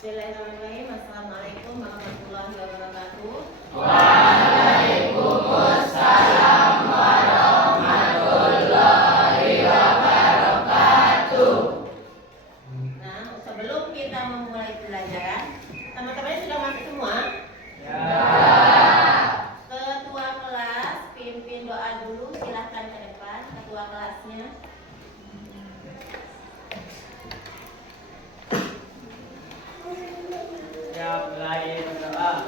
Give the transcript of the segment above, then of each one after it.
Bismillahirrahmanirrahim. Assalamualaikum warahmatullahi wabarakatuh. Waalaikumsalam warahmatullahi wabarakatuh. Nah, sebelum kita memulai pelajaran, teman-teman sudah masuk semua? Ya. Ketua kelas, pimpin doa dulu. Silahkan ke depan, ketua kelasnya. Ya, mulai berdoa.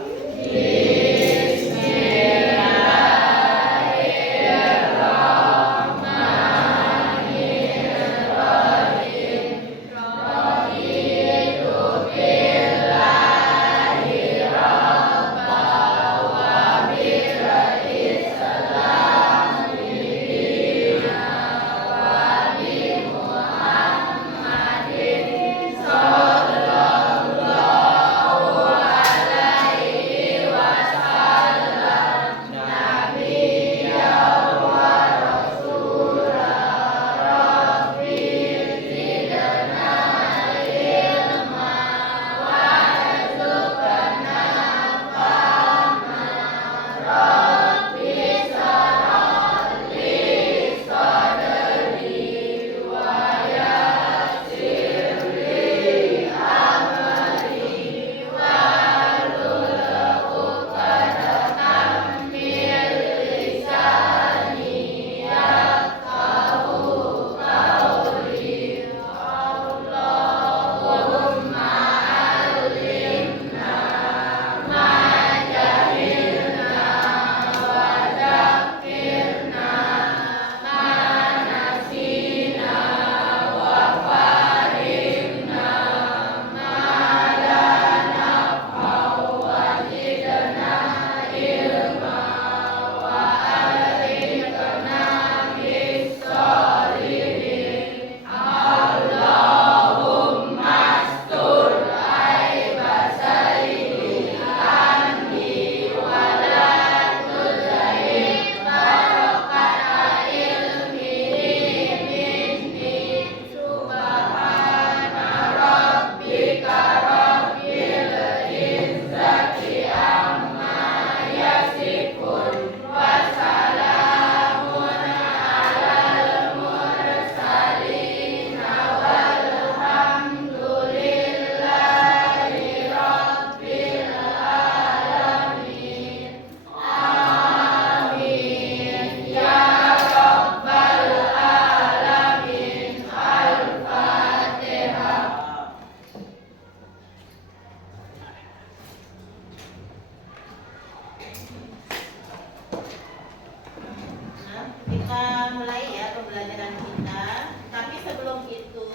Kita mulai ya pembelajaran kita. Tapi sebelum itu,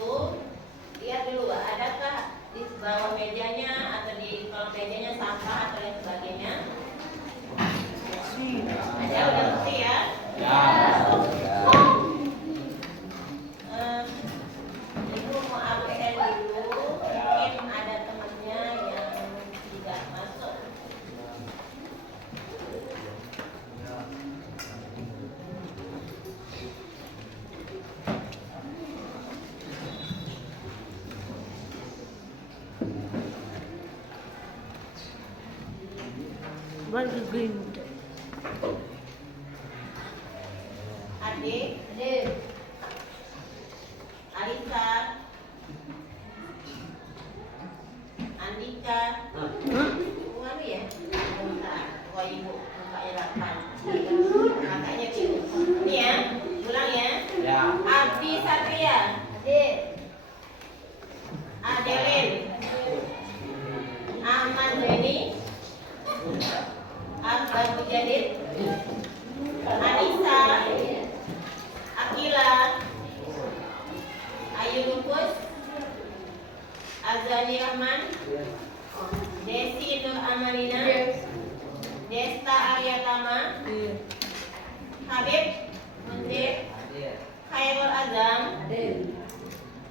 lihat dulu adakah di bawah mejanya atau di kolong mejanya sampah atau lain sebagainya? Ada, udah ngerti ya? Ibu mau ABN dulu. Mungkin ada temannya yang tidak masuk. Adik, Alisa, Andika, bukan ya? Bentar, kok ibu mukanya 8. Kakaknya ibu. Ini ya, ulang ya. Ya. Abdi Satria, Adelin, Ahmad Beni, Akbar Mujadid, Anissa, Akila, Ayu Lupus, Azani Rahman, Desi Nur Amalina, Desta Aryatama, Habib Mundir, Khairul Azam,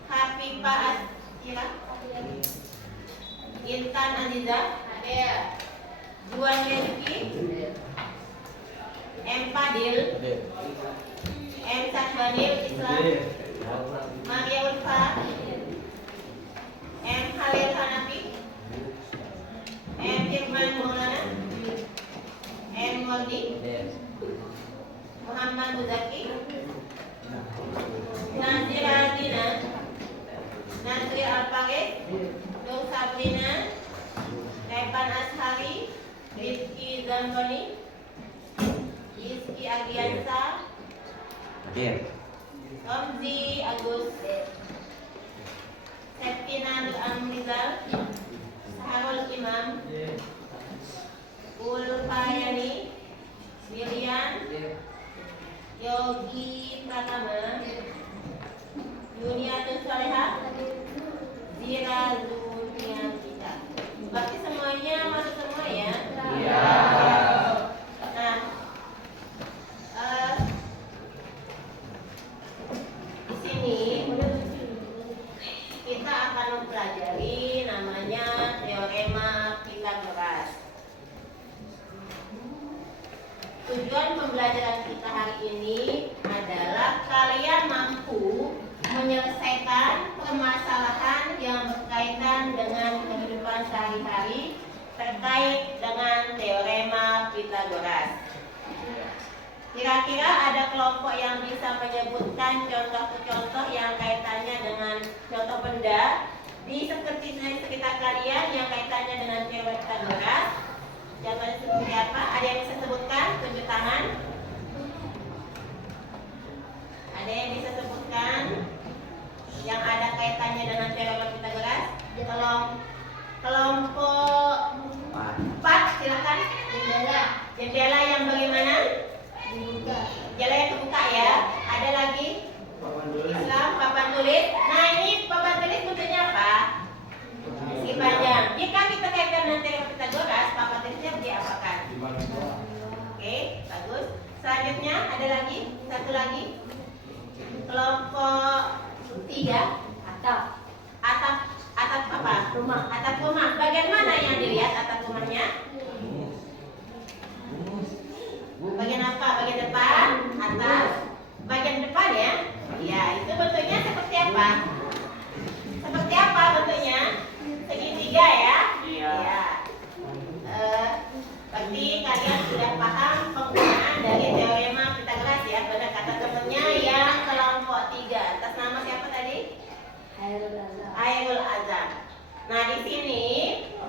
Hafifah Asira, Intan Aziza, Juan Rezeki, M. Fadil, M. Sakbanil Islam, Maria Ulfa, M. Khalil Hanafi, Faris, Nur Sabrina, Repan Ashari, Rizky Zamboni, Rizky Agiansa, Omzi Agus, Septina Nur Amrizal, Saharul Imam, Ulfayani, William, Yogi Pratama, Yuniatul Soleha, Zira Zunia kita. Berarti semuanya masuk semua ya? Iya. Nah, di sini kita akan mempelajari namanya teorema Pythagoras. Tujuan pembelajaran kita hari ini adalah kalian mampu menyelesaikan permasalahan yang berkaitan dengan kehidupan sehari-hari terkait dengan teorema Pythagoras. Kira-kira ada kelompok yang bisa menyebutkan contoh-contoh yang kaitannya dengan contoh benda di sekitar kalian yang kaitannya dengan teorema Pythagoras? Contohnya seperti apa? Ada yang bisa sebutkan? Tunjuk tangan. Ada yang bisa sebutkan yang ada kaitannya dengan teorema Pythagoras? Kelompok 4, silakan. Jendela yang bagaimana? Jendela yang terbuka ya. Ada lagi? Islam, papan tulis. Nah, ini papan tulis bentuknya apa? Segi panjang. Jika kita kaitkan dengan teorema Pythagoras, papan tulisnya diapakan? Oke, bagus. Selanjutnya ada lagi? Satu lagi. Kelompok 3, atap apa? Rumah. Atap rumah. Bagian mana yang dilihat atap rumahnya? Bagian apa? Bagian depan, atas, bagian depan ya? Ya, itu bentuknya seperti apa? Seperti apa bentuknya? Segitiga ya? Iya. Ya. Berarti kalian sudah paham penggunaan dari teorema Pythagoras ya? Benar kata temannya yang kelompok 3. Atas nama siapa tadi? Hairul Azam. Nah, di sini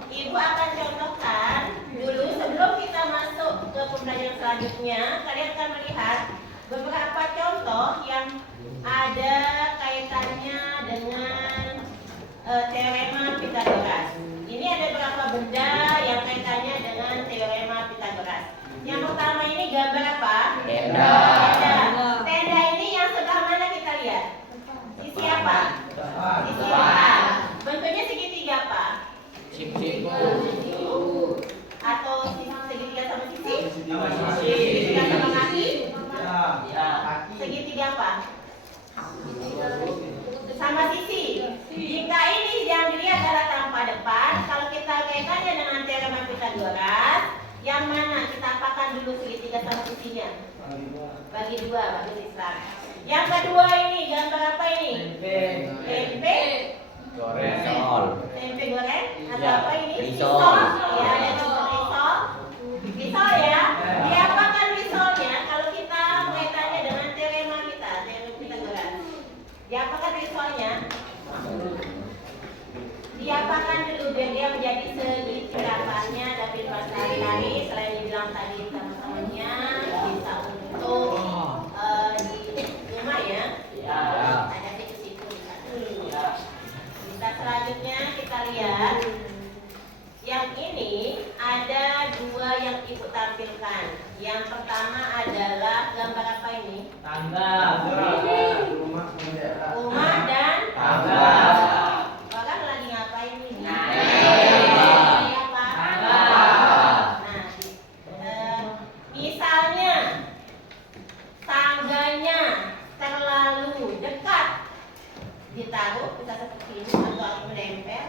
Ibu akan contohkan dulu sebelum kita masuk ke pembelajaran selanjutnya. Kalian akan melihat beberapa contoh yang ada kaitannya dengan teorema Pythagoras. Ini ada beberapa benda yang kaitannya dengan teorema Pythagoras. Yang pertama ini gambar apa? Tenda. Tenda ini yang sebelah mana kita lihat? Sisi apa? Sisi Depan. depan. Bentuknya segitiga apa? Siku. Atau segitiga sama sisi? Sama sisi. Segitiga sama kaki? Ya. Segitiga apa? Sama sisi. Jika ini yang dilihat adalah tanpa depan, kalau kita kaitkannya dengan teorema Pythagoras, yang mana kita apakan dulu segitiga sama sisinya? Bagi dua, bagus Islam. Yang kedua ini gambar apa ini? Tempe. Goreng. Tempe goreng atau Ya, apa ini? risol. Ya, ada risol. Risol ya. Diapakan risolnya kalau kita kaitannya dengan teorema kita, teorema Pythagoras? Diapakan risolnya? Diapakan dulu biar dia menjadi segitiga dari sehari-hari. Selain dibilang tadi teman-temannya bisa untuk di rumah ya. Ya. Ada situ-situ bisa dulu. Kita selanjutnya kita lihat yang ini ada dua yang Ibu tampilkan. Yang pertama adalah gambar apa ini? Tangga. Rumah dan Tangga. orang lagi ngapain ini? Tangga. Apa? Tangga. Nah, misalnya tangganya terlalu dekat ditaruh bisa seperti ini atau aku menempel.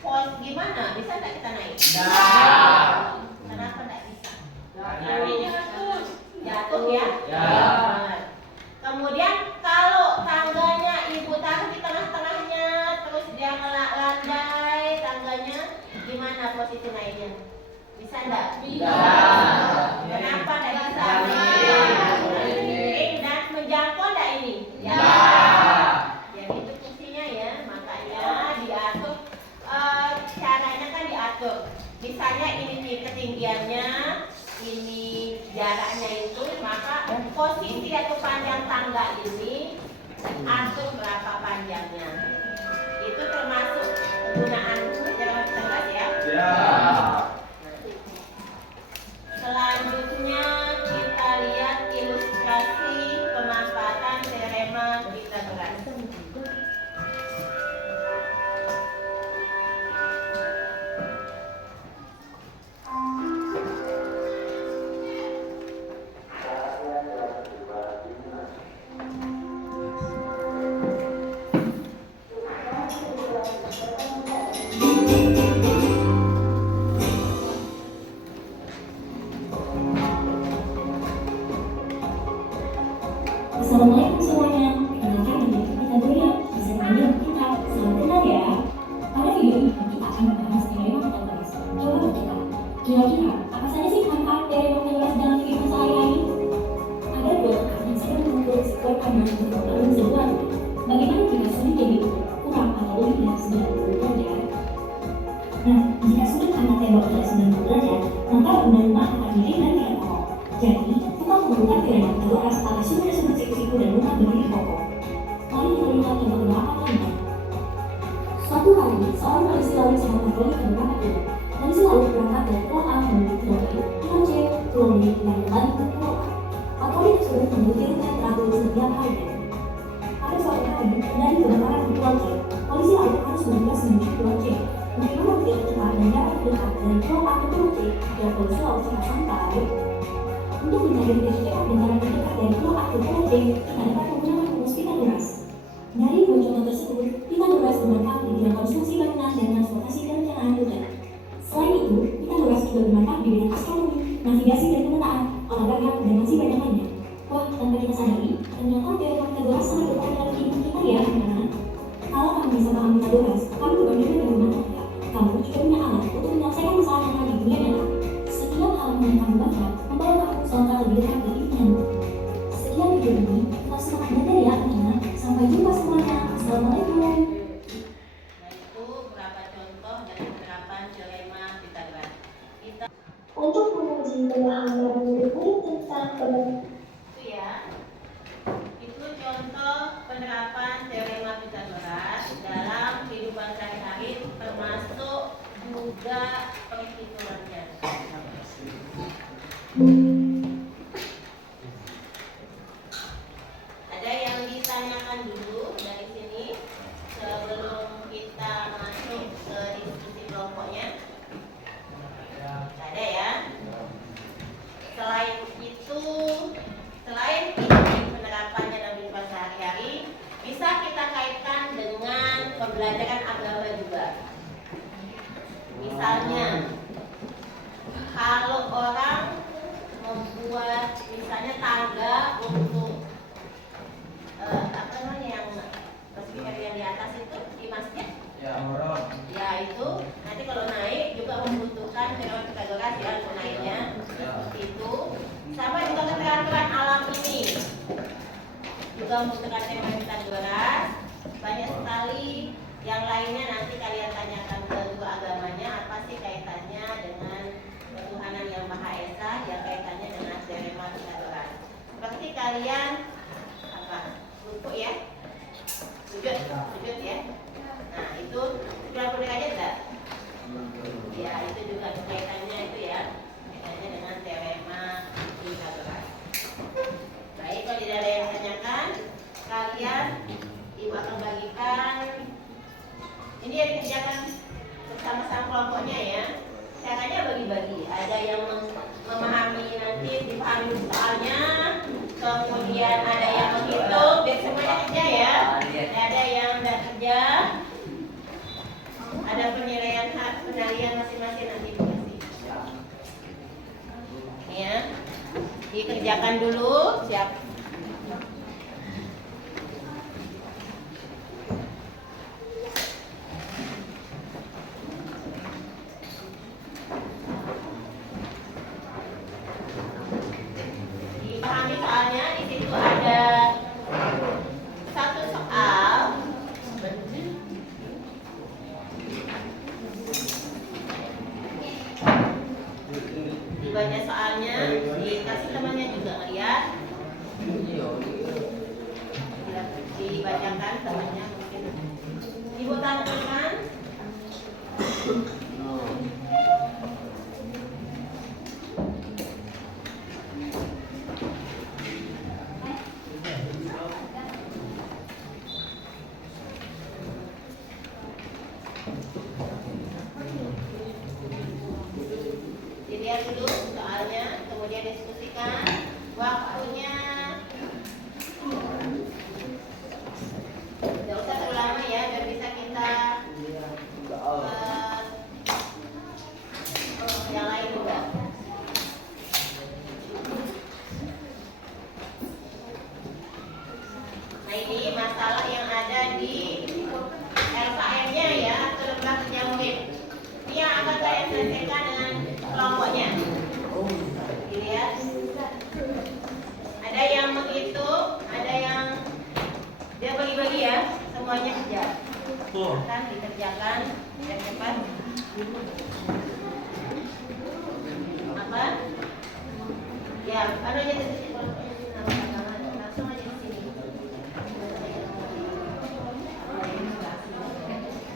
Pos gimana? Bisa nggak kita naik? Nah. Kenapa nggak bisa? Jatuh. Jatuh ya? Ya. Nah, kemudian kalau tangganya Ibu taruh di tengah-tengahnya terus dia landai tangganya, gimana posisi naiknya? Bisa nggak? Bisa. Kenapa nggak bisa? Miring. Dan menjangkau nggak ini? Ya. Jadi itu fungsinya ya, makanya di ketinggiannya, ini jaraknya itu, maka posisi atau panjang tangga ini atur berapa panjangnya. Itu termasuk penggunaan jarak tangga ya. Ya. Selanjutnya kita lihat ilustrasi pemanfaatan teorema Pythagoras. Assalamualaikum semuanya, perkenalkan nama kita Gloria. Bisa dipanggil kita, selamat kenal ya. Pada video ini kita akan membahas teorema Pythagoras. Coba berkata, kira-kira apa saja sih manfaat teorema Pythagoras dalam kehidupan sehari-hari? Ada dua rekan yang sedang mengukur skor panjang untuk membangun sebuah rumah. Bagaimana jika sudut jadi kurang atau lebih dari 90 derajat? Nah, jika sudut angka tembok tidak 90 derajat, maka bangunan rumah akan miring dan tidak kokoh. Jadi, kita memerlukan teorema Pythagoras agar sumber-sumber siku dan rumah berdiri kokoh. Mari kita lihat yang beberapa contoh. Suatu hari, seorang polisi lalu sedang patroli ke beberapa pulau. Polisi lalu berangkat dari pulau A menuju pulau B, pulau C, pulau D, dan kembali ke pulau A. Patroli tersebut memiliki rute teratur setiap harinya. Pada suatu hari, dari kebakaran di pulau C, polisi lalu harus bergegas menuju pulau C. Bagaimana tidak cepat dan dapat dekat dari pulau A ke pulau C agar polisi lalu cepat sampai? Untuk mencari titik cepat dan jalan terdekat dari pulau A ke pulau C, kita dapat menggunakan rumus Pythagoras. Dari dua contoh tersebut, Pythagoras bermanfaat di bidang konstruksi bangunan dan transportasi perencanaan rute. Selain itu, Pythagoras juga bermanfaat di bidang astronomi, navigasi dan pemetaan, olahraga, dan masih banyak lainnya. Wah, tanpa kita sadari, ternyata teorema Pythagoras sangat berperan dalam kehidupan kita ya, anak-anak. Kalau kamu bisa paham Pythagoras, kamu bukan hanya bermanfaat, kamu juga punya alat untuk menyelesaikan masalah yang ada di dunia nyata. Setiap hal yang kamu baca membawa kamu selangkah lebih dekat dari impian. Sekian video ini, tetap semangat belajar ya anak-anak. Sampai jumpa semuanya. Assalamualaikum. Nah, itu beberapa contoh dari penerapan teorema Pythagoras. Kita Untuk menguji pemahaman murid-murid tentang itu ya. Itu contoh penerapan teorema Pythagoras dalam kehidupan sehari-hari, termasuk juga penghitungannya. Ada yang ditanyakan dulu dari sini sebelum kita masuk ke diskusi kelompoknya? Ada ya. Selain itu penerapannya dalam kehidupan sehari-hari, bisa kita kaitkan dengan pembelajaran agama juga. Misalnya, kalau orang membuat misalnya tangga untuk apa namanya yang speaker yang di atas itu di masjid, Ya. ya itu nanti kalau naik juga membutuhkan teorema Pythagoras ya untuk naiknya. Itu sama juga keterangan alam ini juga membutuhkan teorema Pythagoras. Banyak sekali yang lainnya, nanti kalian tanyakan ke guru agamanya apa sih kaitannya dengan ketuhanan yang Maha Esa, yang kaitannya dengan teorema Pythagoras. Seperti kalian apa? Lupuk ya? Sujud ya? Nah, itu 90 derajat enggak? Ya, itu juga kaitannya itu ya. Kaitannya dengan teorema Pythagoras. Baik, kalau tidak ada yang tanyakan, kalian ibu akan bagikan. Ini yang dikerjakan bersama-sama kelompoknya ya. Caranya bagi-bagi. Ada yang memahami nanti dipahami soalnya, kemudian ada yang menghitung, biar semuanya kerja ya. Ada yang tidak kerja, ada penilaian penilaian masing-masing nanti dikasih. Ya, dikerjakan dulu. Siap. Dipahami soalnya, di situ ada satu soal. Dilihat dulu soalnya, kemudian diskusikan waktunya. Tidak usah terlalu lama ya, biar bisa kita yang lain juga. Nah ini masalah yang ada di LKM-nya ya, atau lembaga kerja muhim. Ini yang akan saya selesaikan dengan kelompoknya. Dilihat, ada yang menghitung, ada yang dia bagi-bagi ya, semuanya kerja. Akan dikerjakan dan cepat. Apa? Ya, anunya langsung aja di sini.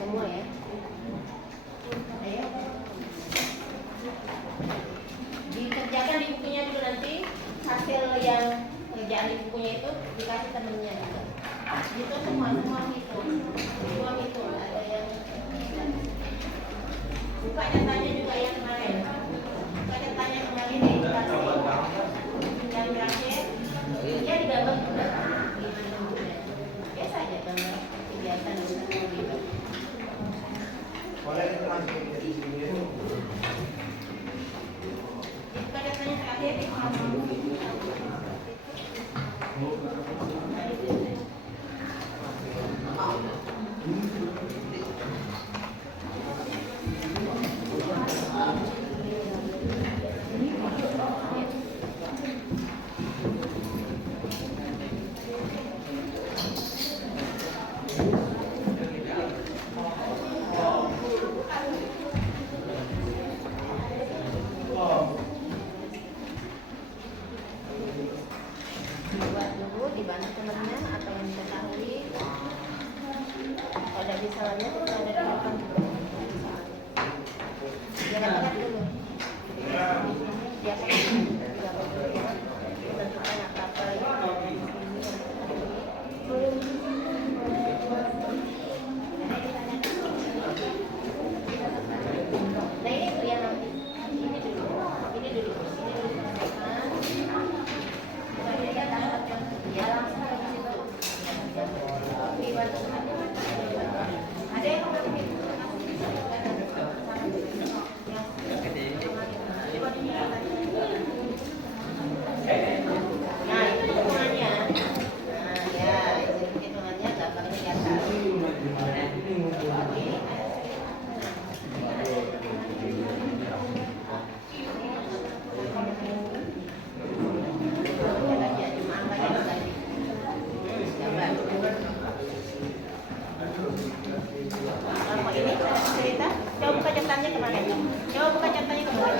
Semua ya. Ayo. Dikerjakan di bukunya dulu, nanti hasil yang kerjaan di bukunya itu dikasih temennya juga. Itu semua itu ada yang buka nyatanya juga yang kemarin. Buka nyatanya kemarin dikasih yang terakhir. Ya digambar juga. Biasa aja gambar kegiatan gitu. Buka nyatanya terakhir buat dulu, dibantu temannya atau yang diketahui. Kalau ada misalnya kita ada di depan dia lihat dulu dia tentukan apa nah ini tuh yang nanti ini dulu ya langsung ke situ. Ada yang mau nah itu hitungannya. Nah ya itu hitungannya gampang kelihatan. Coba buka catatannya kemarin.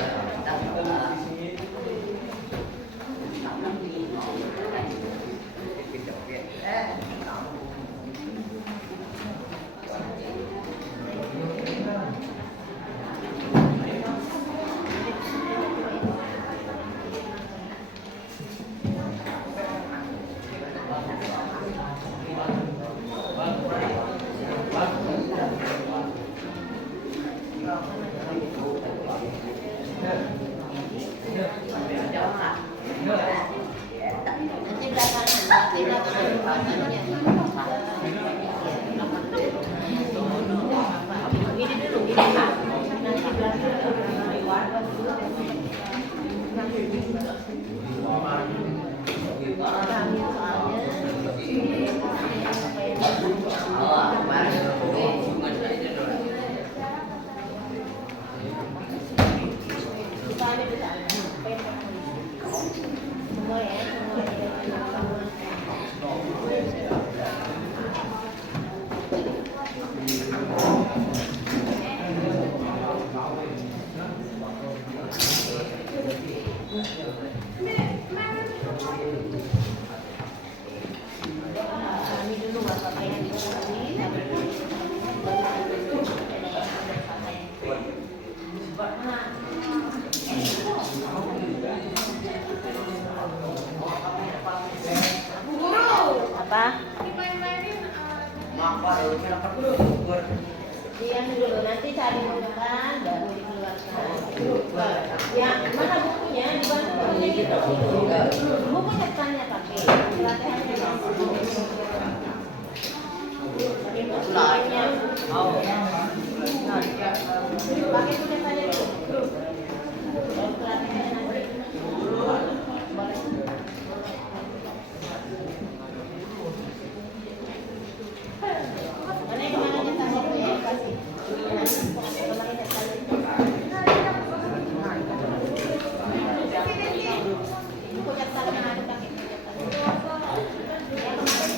diam dulu, nanti cari bukukan baru dikeluarkan. Ya, mana bukunya? Di mana bukunya gitu? Buku catatannya pakai, latihannya pakai buku catatannya dulu. Latihannya nanti. Mana yang kemana catatannya ya? Kasih. Kemarin catatannya. Buku catatan mana aku pakai buku catatan. Yang kemarin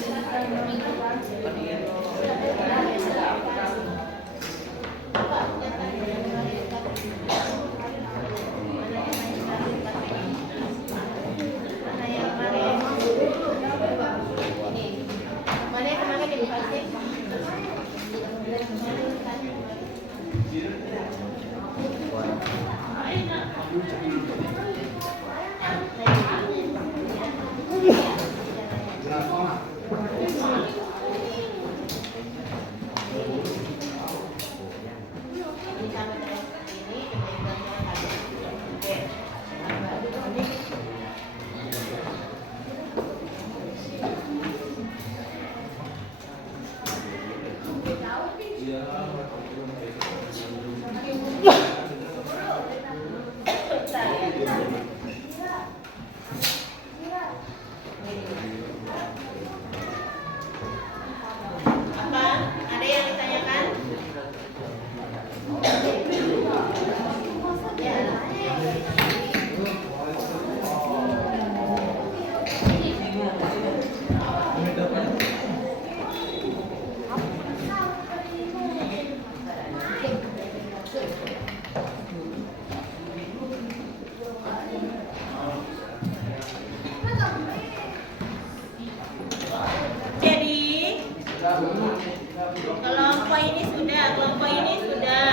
kelompok ini sudah.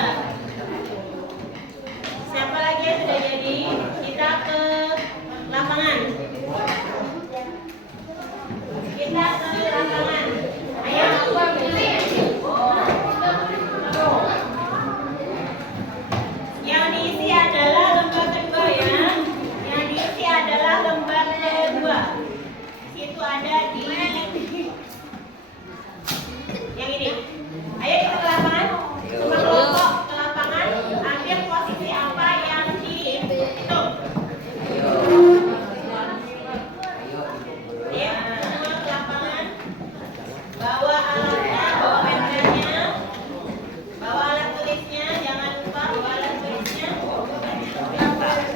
Siapa lagi yang sudah jadi? Kita ke lapangan. Kita ke lapangan. Ayo. Yang diisi adalah lembar kedua ya. Yang diisi adalah lembar kedua. Situ ada di yang ini. Ayo kita ke lapangan. Semua kelompok ke lapangan. Ambil posisi apa yang dihitung. Ya, semua ke lapangan. Bawa alatnya, bawa pensilnya, bawa alat tulisnya. Jangan lupa bawa alat tulisnya. Semua ke lapangan.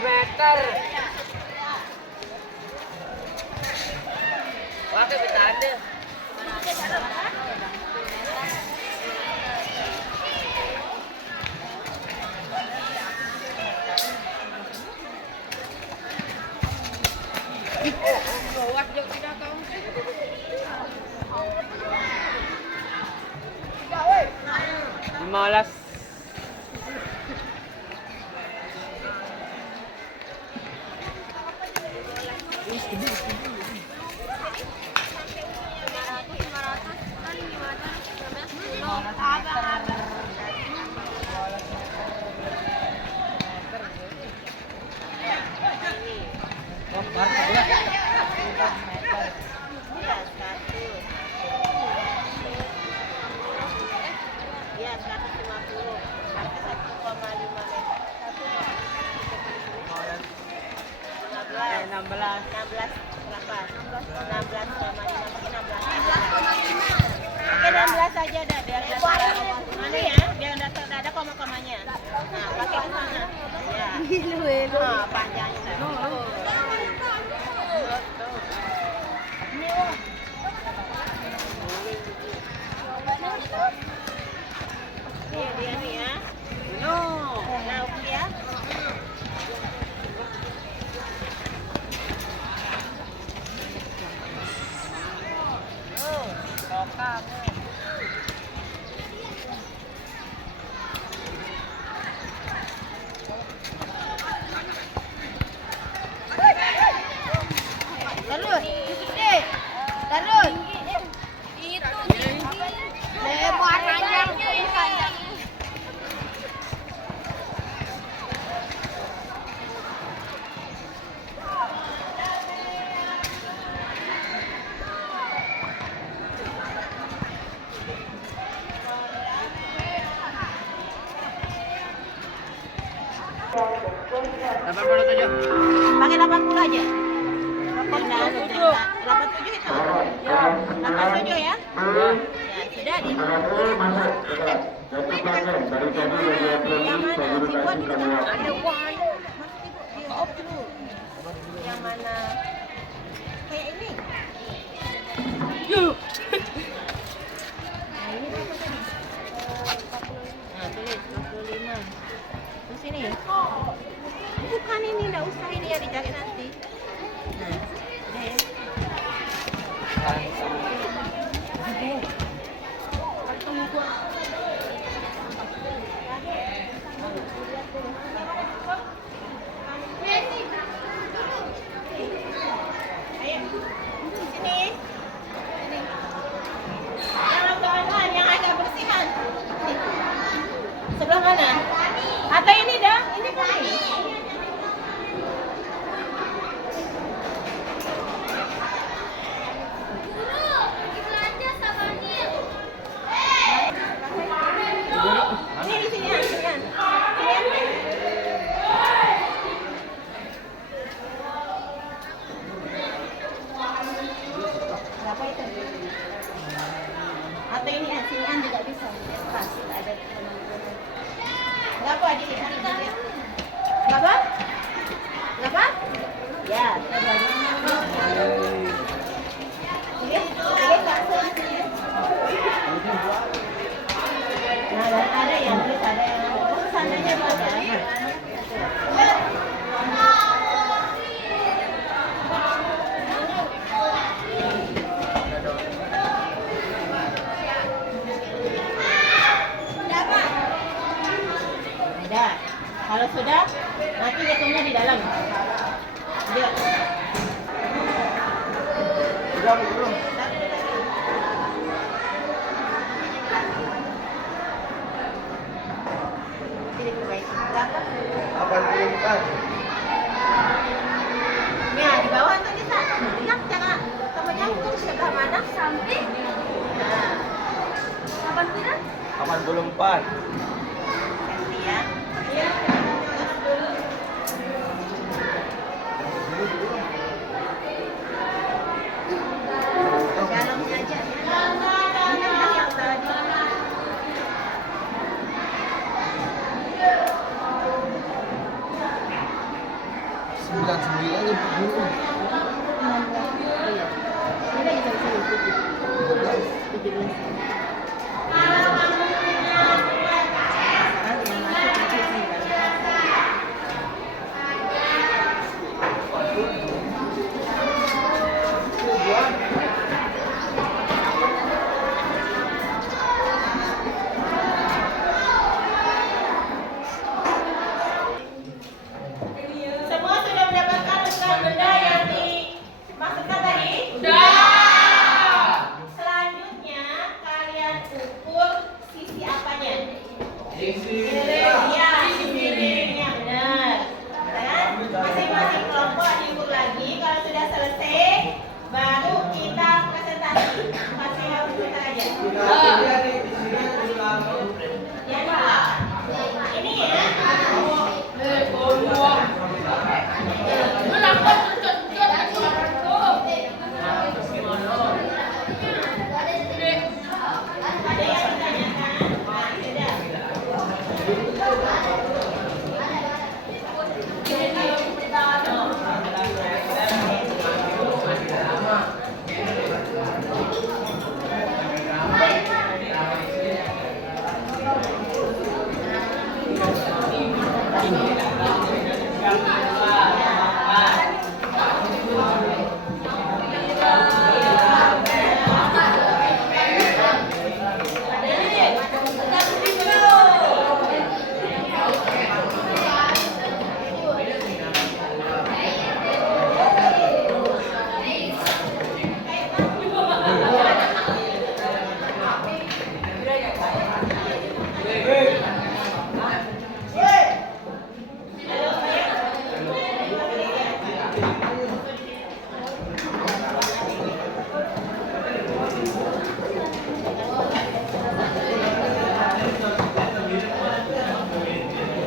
Meter. Wah, kita ada. Buat jauh tidak tahu. 15. Ya, 150. Harga 1,5 meter. 16 berapa? 16,5 Oke, 16 saja dah biar mana ya? Biar ada koma-komanya. Nah, pakai ke sana. Ya. Oh, panjangnya. Dia nih ya. No. Nah, oke ya. Terus, terus. Itu lebar panjangnya ini panjang. Pakai 80 aja. 87 itu. Ya, 87 ya. Ya, sudah di. Yang mana? Dibuat di depan ada uang. Mas Ibu, off dulu. Yang mana? Kayak ini. Yuk. Nah, ini berapa tadi? 40. Nah, tulis 25. Terus ini. Bukan ini, enggak usah ini ya dicari nanti. Nah, udah ya. Ayo, sini. Yang agak bersihan. Sebelah mana? Atau ini dah? Ini kan ini. Atau ini sinian juga bisa. Pas ada teman-teman. Berapa adik? Berapa? Berapa? Ya, coba. Nah, ada yang tulis, ada yang sananya ada. Sudah. Kalau sudah, nanti hitungnya di dalam. Lihat. Belum. Pilih baik. Berapa? 84. Ya, di bawah tuh kita. Lihat cara kamu nyambung sebelah mana? Samping. Nah. 84. Ya. Iya. Piring, ya, piringnya benar. Dan masing-masing kelompok diukur lagi. Kalau sudah selesai, baru kita presentasi. Masih harus kita aja. Ya, ini ya. Ada yang ditanyakan? Nah, sudah.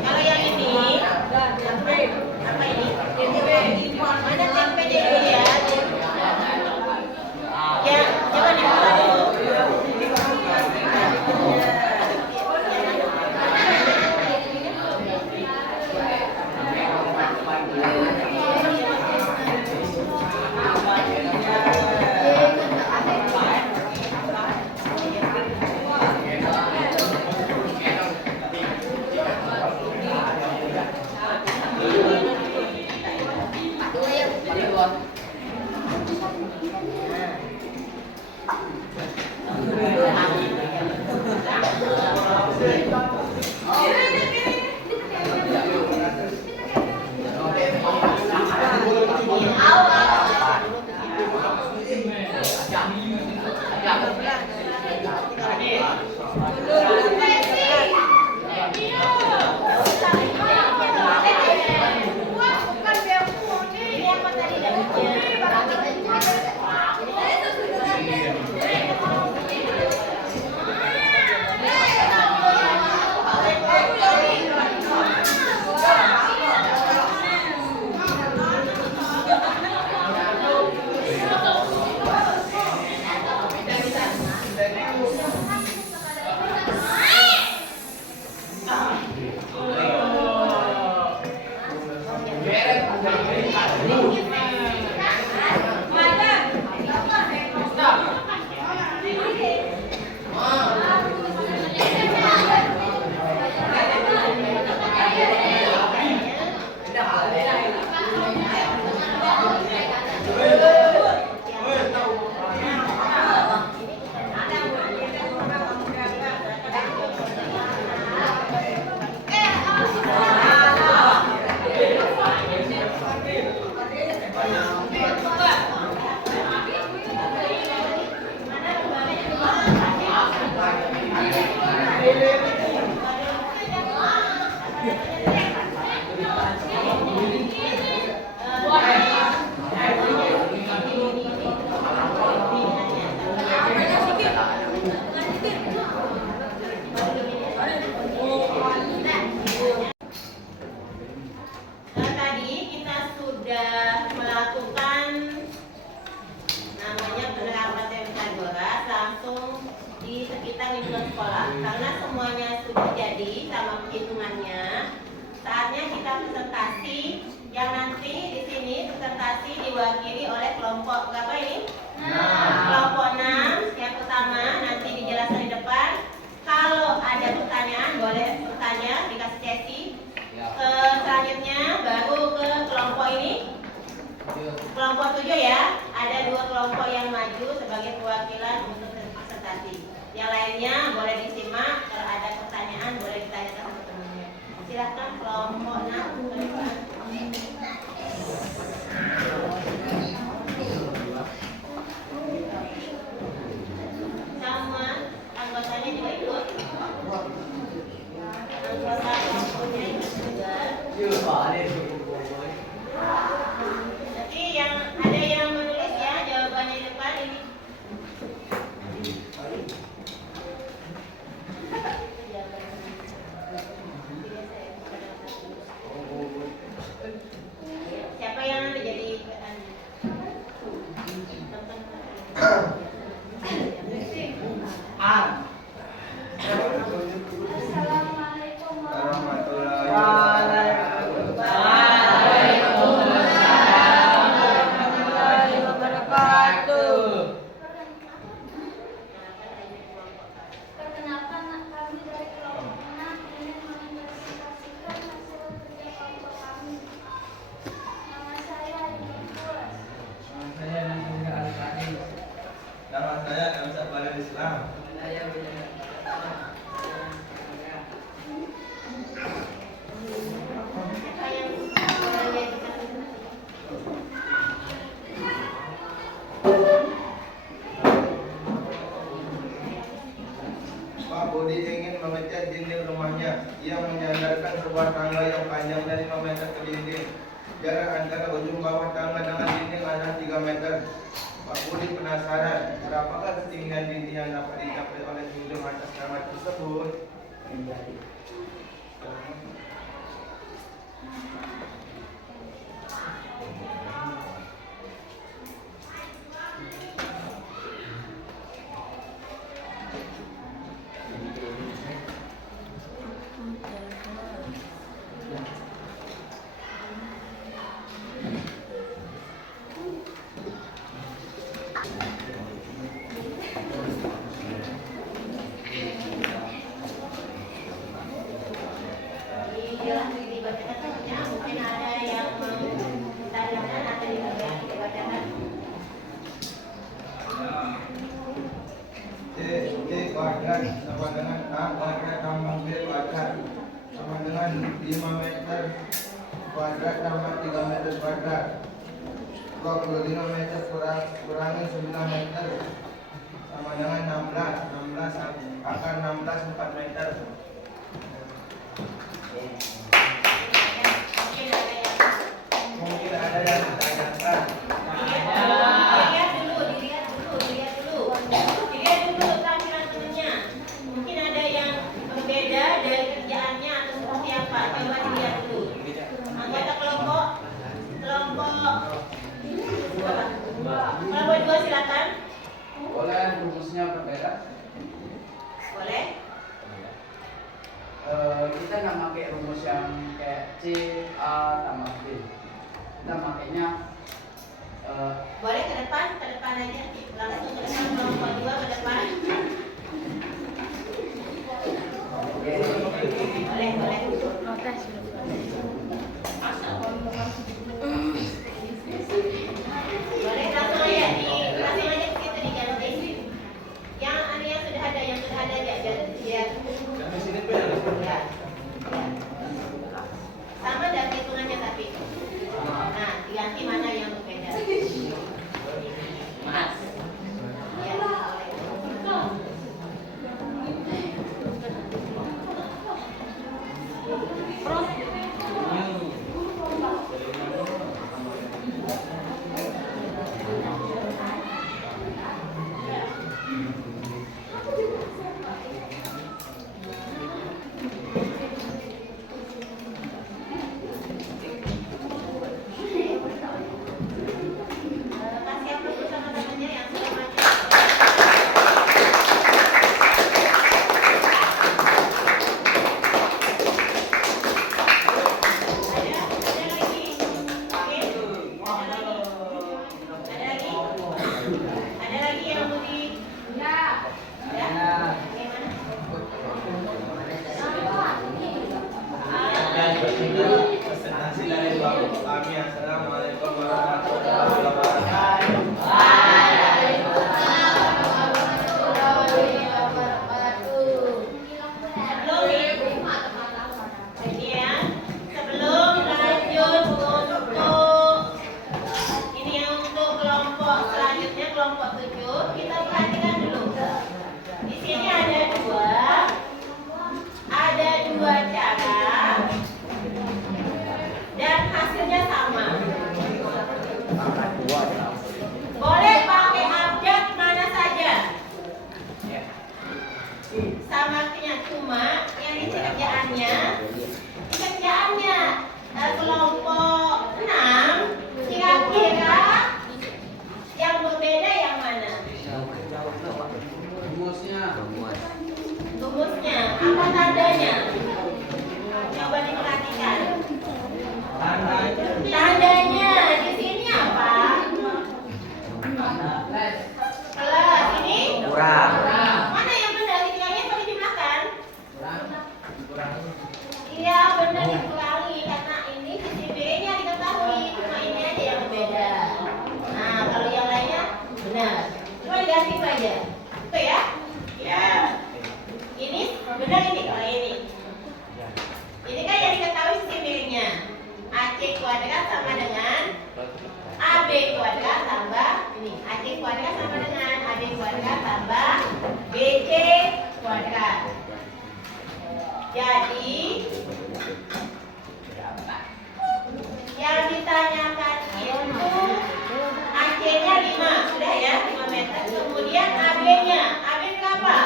Kalau yang ini, apa ini? Mana tempe dulu ya? Ya, coba dibuka dulu. Ini apa tadi dapatnya? Nah, tadi kita sudah melakukan namanya penerapan Pythagoras langsung di sekitar lingkungan sekolah. Karena semuanya sudah jadi sama perhitungannya, saatnya kita presentasi. Yang nanti di sini presentasi diwakili oleh kelompok berapa ini? Kelompok 6. Yang pertama nanti dijelaskan di depan. Kalau ada pertanyaan boleh bertanya, dikasih sesi. Selanjutnya baru ke kelompok ini, kelompok 7 ya. Ada 2 kelompok yang maju sebagai perwakilan untuk presentasi. Yang lainnya boleh disimak. Kalau ada pertanyaan boleh ditanyakan ke temannya. Silakan kelompok 6. Sama anggotanya juga ikut. Punya itu juga. Nanti yang ada yang menulis ya jawabannya di depan ini. Siapa yang nanti jadi Assalamualaikum Warahmatullahi wabarakatuh. Perkenalkan, kami dari kelompok 6 ingin menginvestasikan hasil kerja kelompok kami. Nama saya Yunus. Nama saya Elsa Balil Islam. siapa yang menjadi Pak Budi ingin mengecat dinding rumahnya. Ia menyandarkan sebuah tangga yang panjang dari 5 meter ke dinding. Jarak antara ujung bawah tangga dengan dinding adalah 3 meter. Pak Budi penasaran, berapakah ketinggian dinding yang dapat dicapai oleh ujung atas tangga tersebut? mungkin ada yang mau tanyakan atau dibacakan. C kuadrat sama dengan A kuadrat tambah B kuadrat sama dengan 5 meter kuadrat tambah 3 meter kuadrat. 25 meter kurangi 9 meter sama dengan 16 akan 16 4 meter. Mungkin ada yang ditanyakan. Dilihat dulu tampilan temennya. Mungkin ada yang berbeda dari kerjaannya atau seperti apa. Coba dilihat dulu. Anggota kelompok kelompok 2 silakan. Boleh rumusnya berbeda? Boleh. Kita nggak pakai rumus yang kayak C A tambah B. Kita pakainya Boleh ke depan aja. Langsung ke depan kelompok 2 ke depan. Boleh. Boleh langsung aja ke situ diganti. Yang sudah ada aja biar ya. Sama dan hitungannya tapi. Nah, diganti mana yang berbeda. Mas. Ya, kasih apa sama temannya yang sudah maju. Ada lagi? Oke. Ada lagi yang mau di ya? Gimana? Presentasi dari Bapak kami. Assalamualaikum warahmatullahi wabarakatuh. Sebelum lanjut untuk ini untuk kelompok selanjutnya kelompok 7, kita perhatikan dulu. Di sini ada dua cara Iya benar dikurangi karena ini sisi B-nya diketahui, cuma ini aja yang berbeda. Nah kalau yang lainnya benar, cuma diganti saja. Itu ya? Ya. Ini benar ini kalau ini. Ini kan yang diketahui sisi B-nya. AC kuadrat sama dengan AB kuadrat tambah ini. AC kuadrat sama dengan AB kuadrat tambah BC kuadrat. Jadi yang ditanyakan itu AC-nya 5, sudah ya 5 meter. Kemudian AB-nya, AB berapa?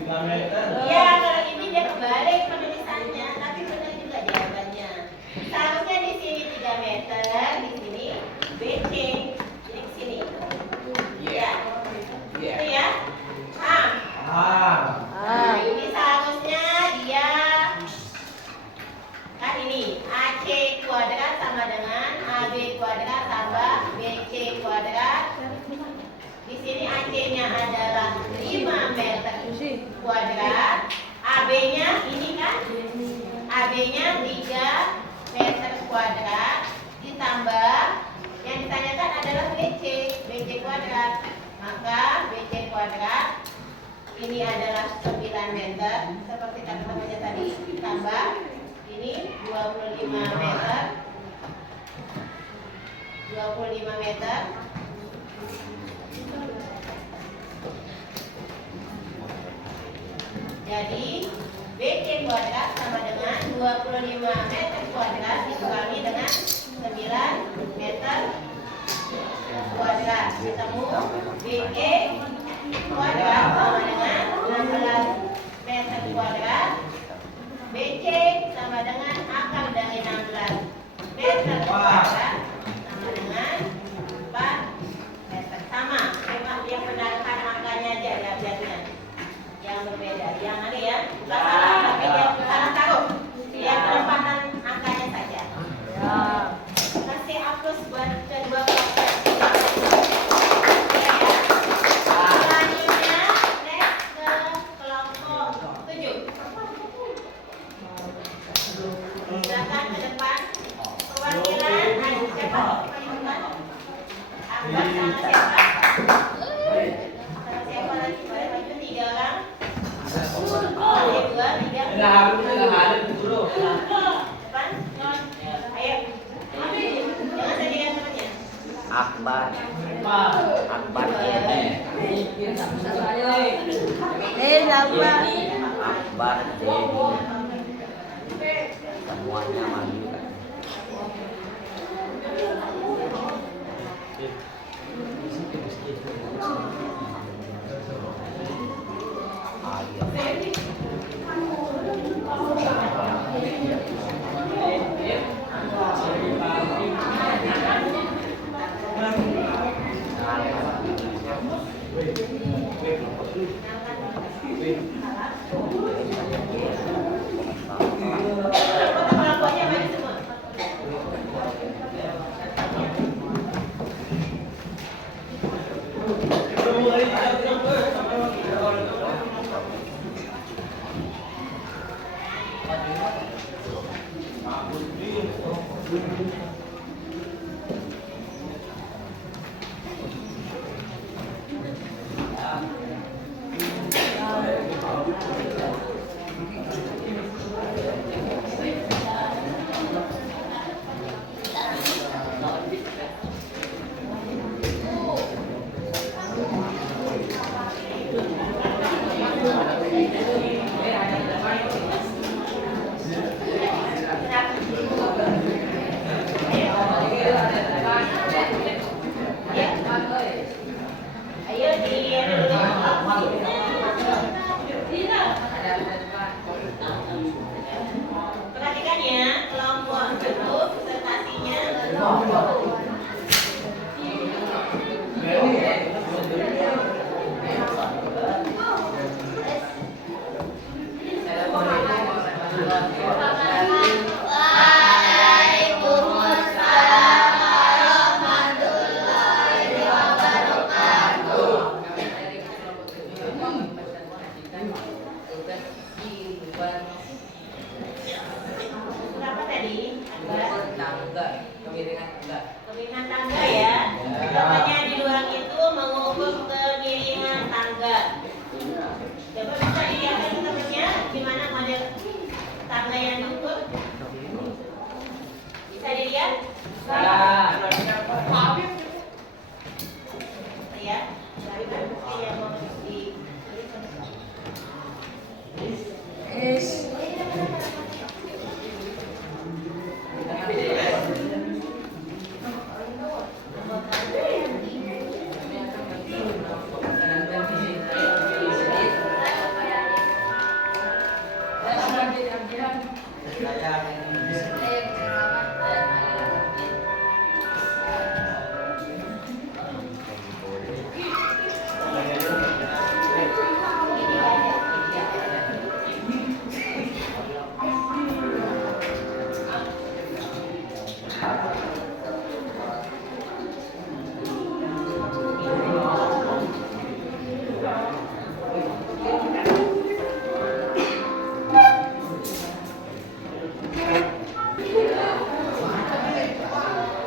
3 meter. Ya kalau ini dia kebalik penulisannya, tapi benar juga jawabannya. Seharusnya di sini 3 meter, di sini BC, jadi ke sini. Ya, itu ya. Nah, ini seharusnya dia kan ini AC kuadrat sama dengan AB kuadrat tambah BC kuadrat. Di sini AC-nya adalah 5 meter kuadrat. AB-nya ini kan AB-nya 3 meter kuadrat ditambah yang ditanyakan adalah BC kuadrat. Maka BC kuadrat ini adalah 9 meter seperti kata temannya tadi, ditambah ini 25 meter. 25 meter. Jadi BC kuadrat sama dengan 25 meter kuadrat dikurangi dengan 9 meter kuadrat. Ketemu BC kuadrat sama dengan 16 meter kuadrat. BC sama dengan akar dari 16 meter kuadrat sama dengan 4 meter. Sama, cuma dia menarikkan angkanya aja lihat-lihatnya yang berbeda. Yang ada ya, bukan salah tapi dia salah taruh. Dia penempatan angkanya saja. Kasih hapus buat kedua kelompok. Selanjutnya next ke kelompok 7. Silakan ke depan. Perwakilan siapa? Akbar sama siapa? Sama siapa lagi? Boleh maju 3 orang. Ada 2, 3. Depan. Ayo. Jangan sendirian temannya. Akbar Akbar semuanya maju kan. Kelompoknya maju semua. Ayo perhatikan ya, kelompok itu presentasinya. kemiringan enggak. Kemiringan tangga ya. Contohnya di luar itu mengukur kemiringan tangga. Coba bisa dilihat teman-temannya gimana model tangga yang diukur? Bisa dilihat? Ya, dari mana yang mau di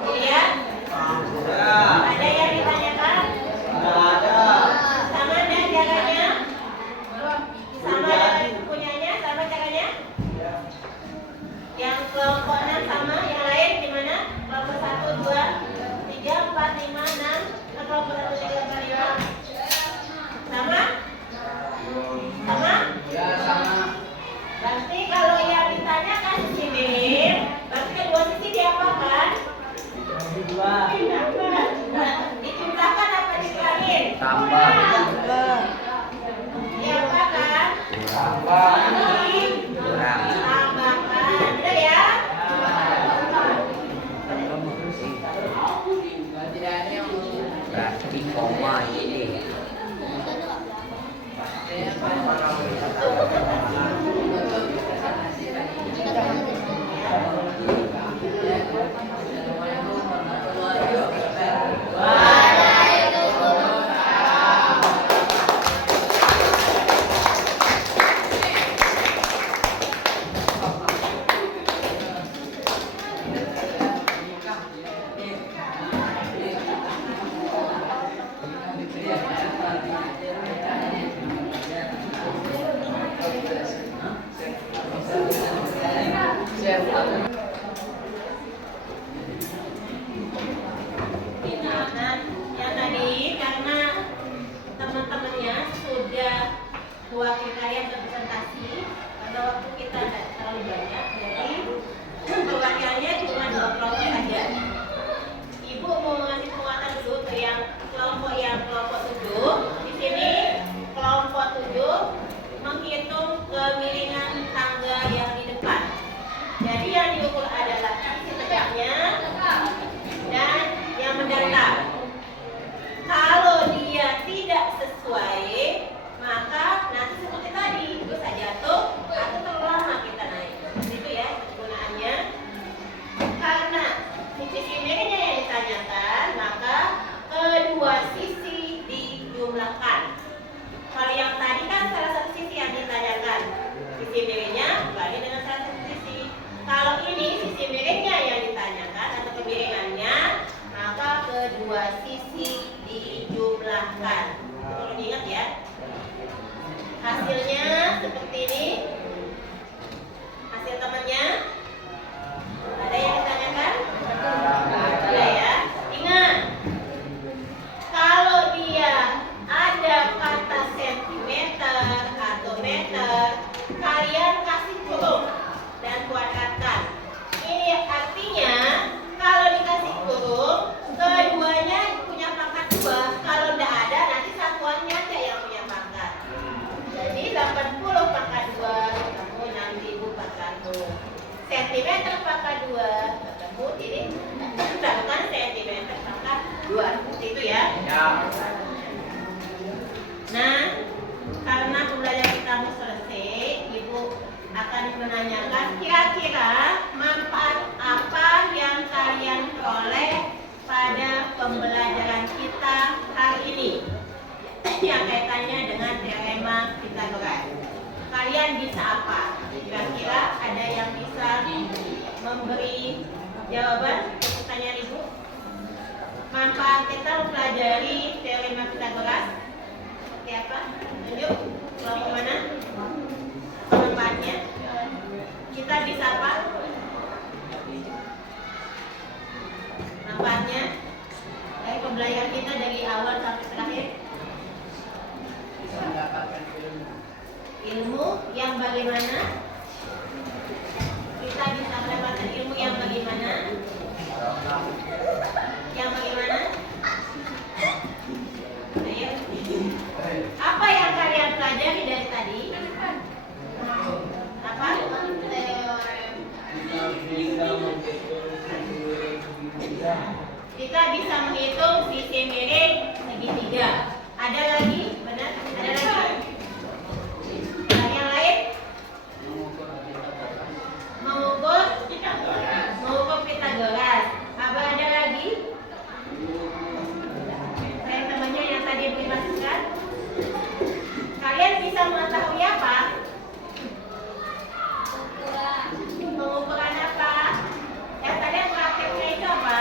dilihat? Ada yang ditanyakan? Sama dan caranya? Sama dengan punyanya, sama caranya? Yang kelompok 6 sama, yang lain gimana? Kelompok 1, 2, 3, 4, 5, 6. Kelompok 1, 3, 4, 5. Sama? Sama? Ya sama. Berarti kalau yang ditanyakan sisi miring, berarti kedua sisi diapakan? Dijumlahkan apa dikurangin? Tambah. Diapakan? Tambah. Kurang. Tambahkan. Benar ya? Tidak ada yang Berarti koma ini. Nah, yang tadi karena teman-temannya sudah buat kalian presentasi pada waktu kita tidak terlalu banyak, jadi perwakilannya cuma 2 kelompok saja. Ibu mau mengasih penguatan dulu ke yang kelompok 7. Di sini kelompok 7 menghitung kemiringan tangga yang di depan. Jadi yang diukur adalah sisi tegaknya dan yang mendatar. Kalau dia tidak sesuai, maka nanti seperti tadi bisa jatuh atau terlalu lama kita naik. Itu ya kegunaannya. Karena sisi miringnya yang ditanyakan, maka kedua sisi dijumlahkan. Kalau yang tadi kan salah satu sisi yang ditanyakan, sisi miringnya bagi dengan salah satu sisi. Kalau ini sisi miringnya yang ditanyakan atau kemiringannya, maka kedua sisi dijumlahkan. Perlu diingat ya. Hasilnya seperti ini. Hasil temannya. Ada yang ditanyakan? Ada ya. Ingat, kalau dia ada kata sentimeter atau meter, kalian kasih kurung dan kuadratkan. Ini artinya kalau dikasih kurung, keduanya punya pangkat 2. Kalau tidak ada, nanti satuannya aja yang punya pangkat. Jadi 80 pangkat 2 ketemu 6.400. Sentimeter pangkat 2 ketemu ini bukan sentimeter pangkat 2. Seperti itu ya. Nah, karena pembelajaran kita mau selesai, Ibu akan menanyakan kira-kira manfaat apa yang kalian peroleh pada pembelajaran kita hari ini yang kaitannya dengan teorema Pythagoras. Kalian bisa apa? Kira-kira ada yang bisa memberi jawaban untuk pertanyaan kita mempelajari teorema Pythagoras. Seperti apa? Tunjuk. Kelompok mana? Manfaatnya. Kita bisa apa? Manfaatnya dari pembelajaran kita dari awal sampai terakhir. Bisa mendapatkan ilmu. Ilmu yang bagaimana? Kita bisa mendapatkan ilmu yang bagaimana? Yang bagaimana? Ayo. Apa yang kalian pelajari dari tadi? Apa? Kita bisa menghitung sisi miring segitiga. Ada lagi? Benar? Ada lagi? Yang lain? Mengukur Pythagoras. Apa ada lagi? Saya temannya yang tadi beri masukan. Kalian bisa mengetahui apa? Pengukuran apa? Yang kalian prakteknya itu apa?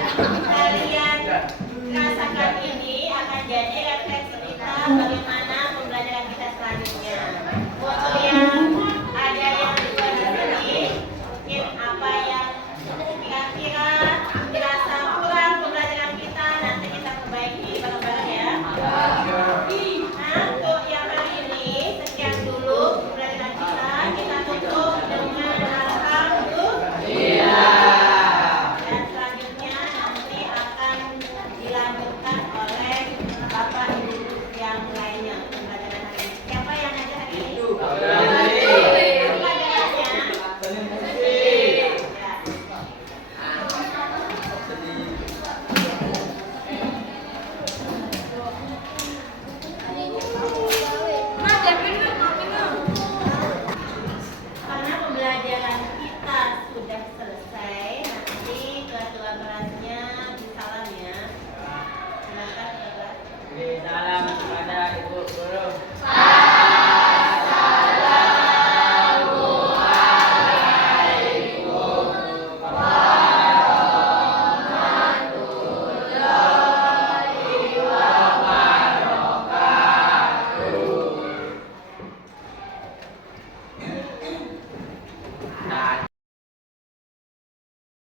kalian rasakan ini akan jadi refleksi kita bagaimana